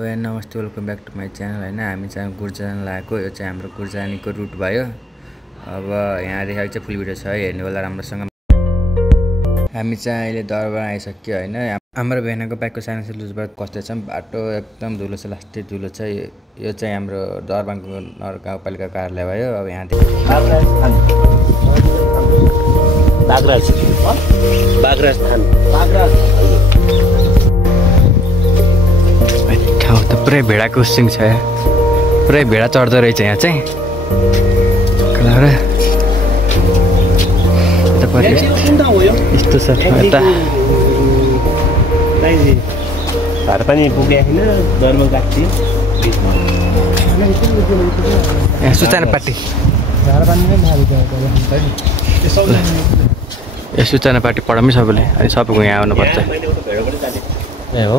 नमस्ते, welcome back to my channel. होइन, हामी चाहिँ गुर्जान लागेको। यो चाहिँ हाम्रो गुर्जानीको रुट भयो। अब यहाँ देखाएको चाहिँ फुल भिडियो छ, हेर्नु होला राम्रोसँग। हामी चाहिँ अहिले दरबार आइसक्यो। होइन, हाम्रो भेनाको बाइकको सानो सानो लुजबाट कस्तो छ, बाटो एकदम धुलो छ, लास्टै धुलो छ। यो चाहिँ हाम्रो दरबारको नगरपालिका कार्यालय भयो। अब यहाँ ठाउँ त पुरै भेडाको सिङ छ, पुरै भेडा चढ्दो रहेछ यहाँ चाहिँ। यस्तो छ यता घर पनि पुगेको छैन, धर्म काट्थ्यो यहाँ सूचनापाटी। यो सूचनापाटी पढाउँ सबैले, अनि सबैको यहाँ आउनुपर्छ। ए हो,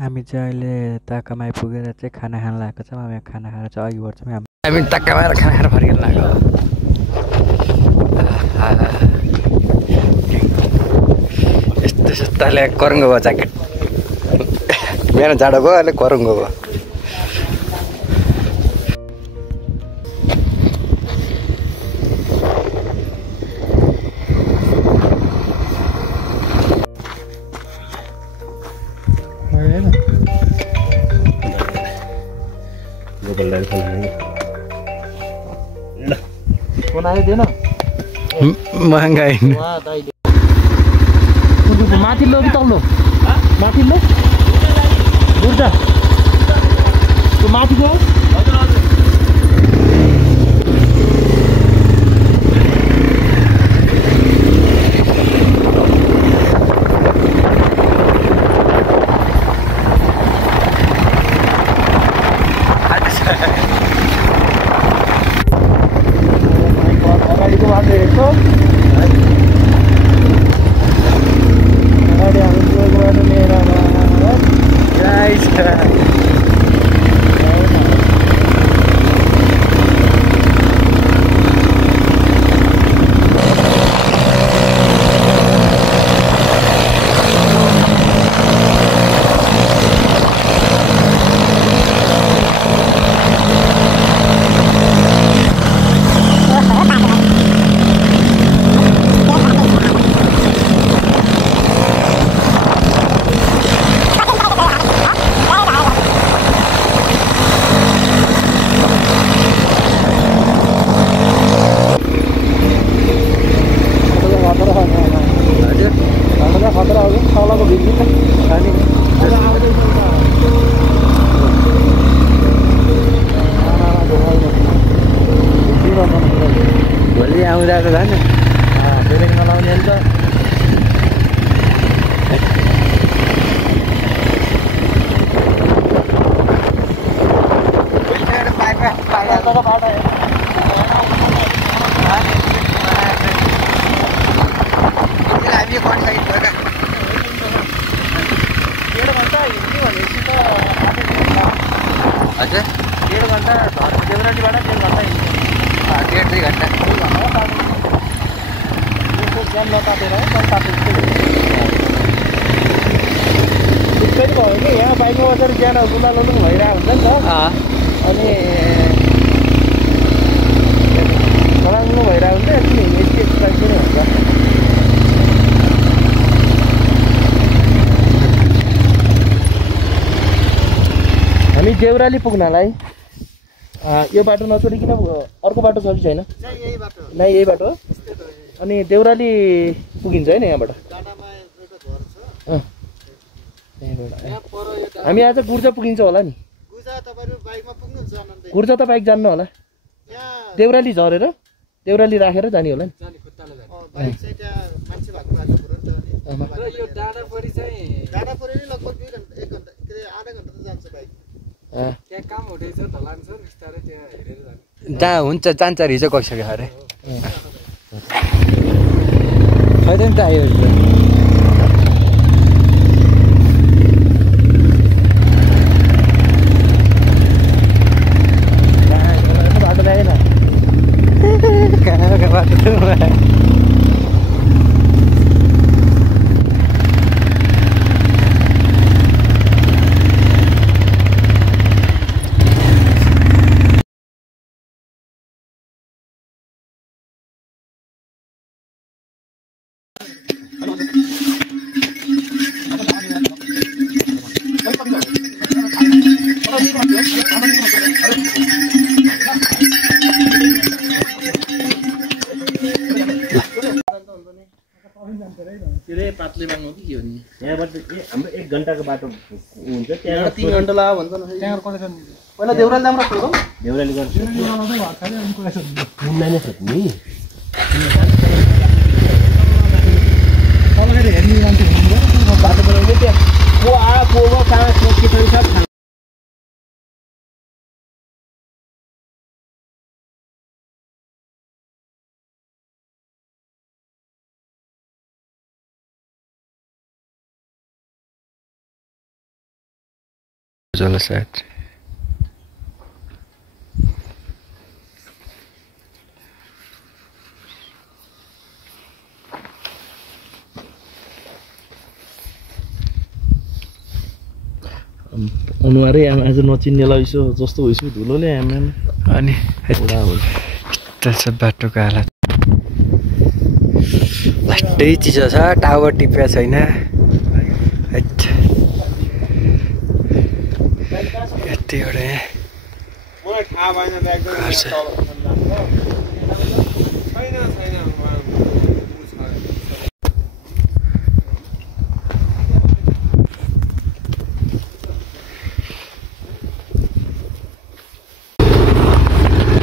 हामी चाहिँ अहिले ताकामा आइपुगेर चाहिँ खाना खान लागेको छौँ। अब यहाँ खाना खाएर चाहिँ अघि बढ्छौँ। हामी ताकामा आएर खाना खाएर फर्किन लाग्यो। यस्तो यस्तोले करङ्गो भयो ज्याकेट। बिहान जाडो भयो, अहिले करङ्गो भयो। महँगाई माथिल्लो कि तल्लो? माथिल्लो बुर्जा त्यो माथिको भोलि आउँदाको झन् ब्रेक नलाउने नि त। हजुर, 1.5 घन्टा देवरालीबाट 1.5 घन्टा 1.5 घन्टा ज्यान नतातेर भयो कि यहाँ बाइकमा बसेर ज्यान गुलालुलुङ भइरहेको हुन्छ नि त। अनि गुलालुलुङ भइरहेको हुन्छ, यति एक्सर्साइज पनि हुन्छ। हामी देउराली पुग्नलाई यो बाटो नचोडिकन अर्को बाटो छ कि छैन? नै यही बाटो हो। अनि देउराली पुगिन्छ होइन यहाँबाट? हामी आज गुर्जा पुगिन्छ होला नि। गुर्जा त बाइक जान्नु होला, देउराली झरेर देउराली राखेर जाने होला नि। जहाँ हुन्छ जान्छ हिजो गइसक्यो अरे। खैर त आयो बाटो ल्याएन। कहाँको बाटो त पातले बाङ्गो कि के हो नि यहाँबाट हाम्रो 1 घण्टाको बाटो हुन्छ त्यहाँ 3 घण्टा लाग्यो भन्छ न पहिला देउराली राम्रो खोल्नु देउराली गर्छ मुन्ना नै छ नि तपाईँले हेर्ने मान्छे हुनुहुन्छ बाटो बनाउने त्यहाँ को कहाँ के छ सब होला सायद अनुहारै आज नचिन्नेलाई यसो जस्तो भइसक्यो धुलोले आमा अनि यस्तो छ बाटोको हालत लास्टै चिज छ टावर टिप्या छैन यतिवटा मलाई थाहा भएन एकदम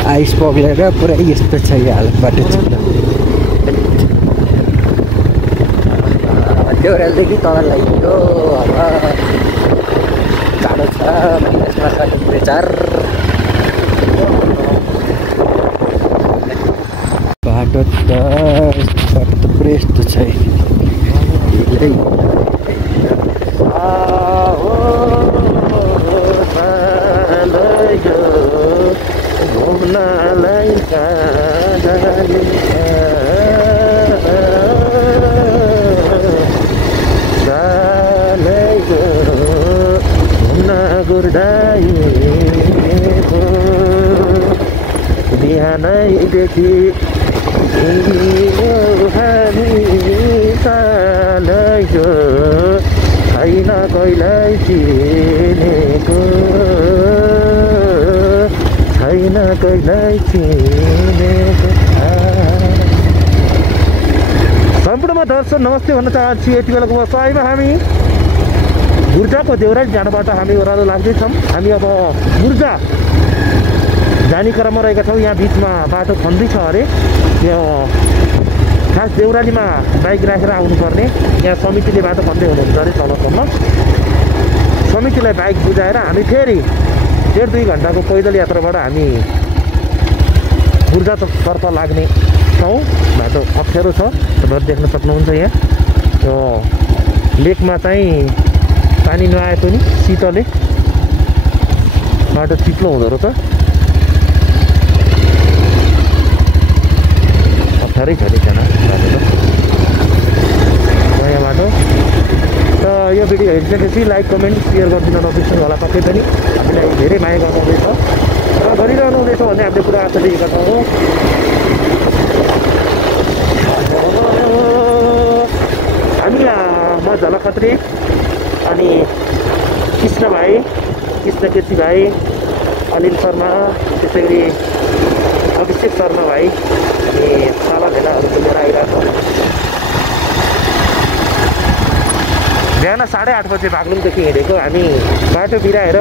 आइस पग्लेर पुरै यस्तो छ यो हालत बाटो देउरालीदेखि तल लाग्यो जाडो छ माइनसमा छ टेम्परेचर बाटो त पुरै यस्तो छ घुम्नलाई गुर्दाइएको बिहानैदेखि हामी चालैयो छैन कहिल्यै चिनेको छैन कहिल्यै चिनेको सम्पूर्णमा दर्शक नमस्ते भन्न चाहन्छु यति बेलाको समयमा हामी गुर्जाको देउराली जानबाट हामी ओह्रालो लाग्दैछौँ हामी अब गुर्जा जाने क्रममा रहेका छौँ यहाँ बिचमा बाटो खन्दैछ अरे यो खास देउरालीमा बाइक राखेर आउनुपर्ने यहाँ समितिले बाटो खन्दै हुनुहुन्छ अरे तलसम्म समितिलाई बाइक बुझाएर हामी फेरि 1.5-2 घन्टाको पैदल यात्राबाट हामी गुर्जातर्फ लाग्ने छौँ बाटो अप्ठ्यारो छ तपाईँहरू देख्न सक्नुहुन्छ यहाँ यो लेकमा चाहिँ पानी नआए पनि शीतले बाटो चिप्लो हुँदो रहेछ अप्ठ्यारै छ नि त्यहाँ बाटो त नयाँ बाटो त यो भिडियो हेरिसकेपछि लाइक कमेन्ट सेयर गरिदिन नबिर्सनु होला पक्कै पनि हामीलाई धेरै माया गर्नुहुँदैछ र गरिरहनु हुँदैछ भन्ने हामीले पुरा आशा दिएका छौँ हामी म झलक खत्री अनि कृष्ण भाइ कृष्ण केसी भाइ अनिल शर्मा त्यसै गरी अभिषेक शर्मा भाइ अनि साला भेलाहरू लिएर आइरहेको बिहान 8:30 बजे बागलुङदेखि हिँडेको हामी बाटो बिराएर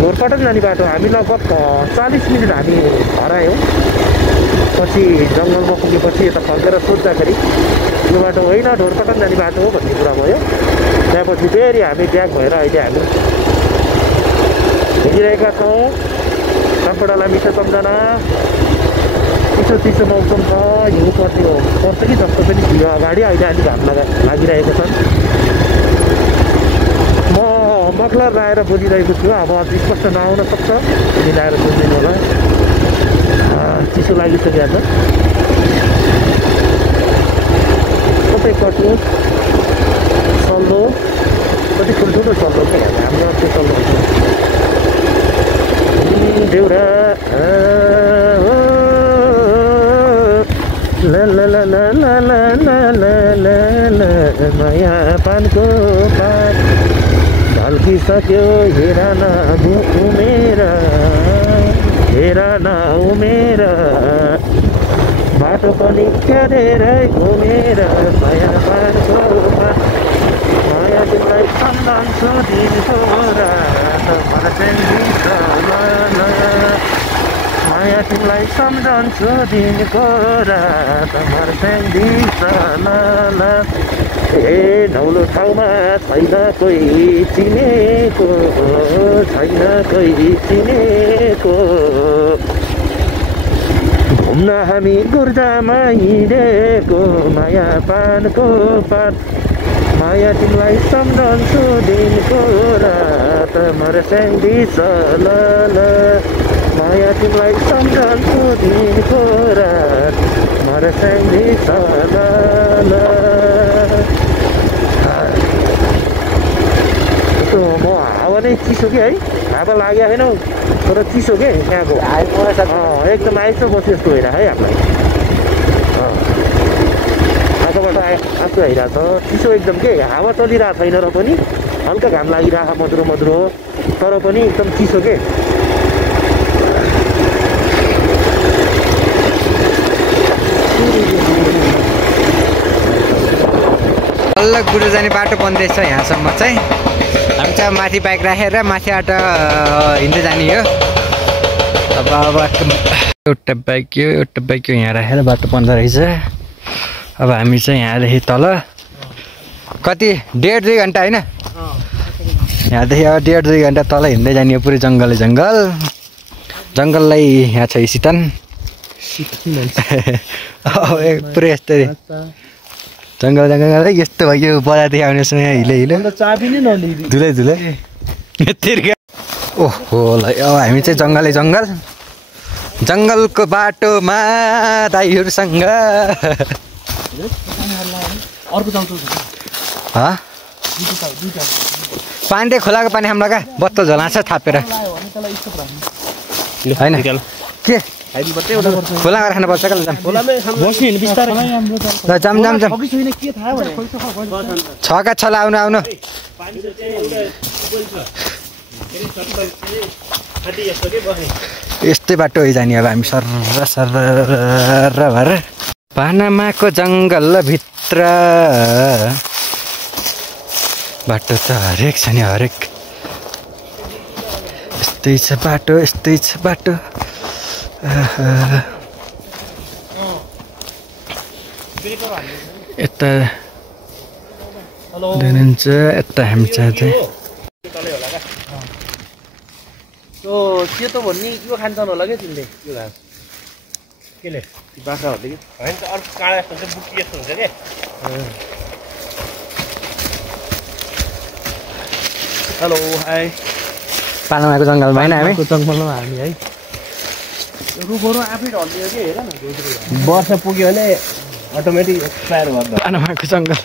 ढोरपाटन जाने बाटो हामी लगभग 40 मिनट हामी हरायौँ पछि जङ्गलमा पुगेपछि यता फर्केर सोच्दाखेरि यो बाटो होइन ढोरपाटन जाने बाटो हो भन्ने कुरा भयो त्यहाँपछि फेरि हामी ब्याक भएर अहिले हामी हिँडिरहेका छौँ कामपडालाई मिठो सम्झना चिसो मौसम छ हिउँ पर्ने हो पर्छ कि जस्तो पनि थियो अगाडि अहिले अलिक घाम लागिरहेको छन् म मफलर लगाएर बोलिरहेको छु अब स्पष्ट नआउन सक्छ मिलाएर बोलिदिनु होला चिसो चिसो लागिसक्यो त कतै कट्नु सल्लो कति ठुल्ठुलो सल्लो क्या हाम्रो त्यो सल्लो देउरा ला ला ला ला ला ला ला ला ला माया पानको पात ढल्किसक्यो हेर न उमेर बाटो पनि क्यारेरै घुमेर माया पानको पात माया तिमीलाई सम्झन्छु दिनको रात माया तिमीलाई सम्झन्छु दिनको रात मर्स्याङ्दिन्छ ल ए नौलो ठाउँमा छैन कोही चिनेको घुम्न हामी गुर्जामा हिँडेको माया पानको पात माया तिमीलाई सम्झन्छु दिनको रात मर्स्याङ्दिन्छ ल माया तिमीलाई सम्झन्छु दिनको रात मर्स्याङ्दिन्छ ल म हावा नै चिसो कि है हावा लाग्यो होइन तर चिसो के त्यहाँको एकदम आइसो बस्यो जस्तो होइन है हामीलाई आजबाट आँसु आइरहेको छ चिसो एकदम के हावा चलिरहेको छैन र पनि हल्का घाम लागिरहेको मधुरो मधुरो तर पनि एकदम चिसो के बल्ल गुरु जाने बाटो बन्दैछ यहाँसम्म चाहिँ हामी चाहिँ माथि बाइक राखेर माथिबाट हिँड्दै जाने हो अब एउटा बाइक यो यहाँ राखेर बाटो बन्द रहेछ अब हामी चाहिँ यहाँदेखि तल कति 1.5-2 घन्टा होइन यहाँदेखि अब 1.5-2 घन्टा तल हिँड्दै जाने हो पुरै जङ्गललाई यहाँ छ शीतन पुरै यस्तै जङ्गल यस्तो भयो बजारदेखि आउने समय हिले धुलै ओहो ल अब हामी चाहिँ जङ्गलको बाटोमा दाइहरूसँग पानी खोलाको पानी हाम्रो क्या बत्तल झलान्छ थापेर होइन के खोला राख्नुपर्छ क्या जाम छका छला आउनु यस्तै बाटो जाने अब हामी सर भएर पानामाको जङ्गलभित्र बाटो त हरेक छ नि हरेक यस्तै छ बाटो यता हुनुहुन्छ यता हामी चाहिँ सेतो भन्ने यो खान्छन् होला क्या तिमीले यो घाँस केले बाख्राहरूले कि होइन त अर्को काँडा जस्तो हुन्छ बुटी जस्तो हुन्छ क्या हेलो हाई पानामाको जङ्गलमा होइन हामी जङ्गलमा हामी है रुखहरू आफै ढल्दियो कि हेर न वर्षा पुग्यो भने अटोमेटिक एक्सपायर गर्छ पानामाको जङ्गल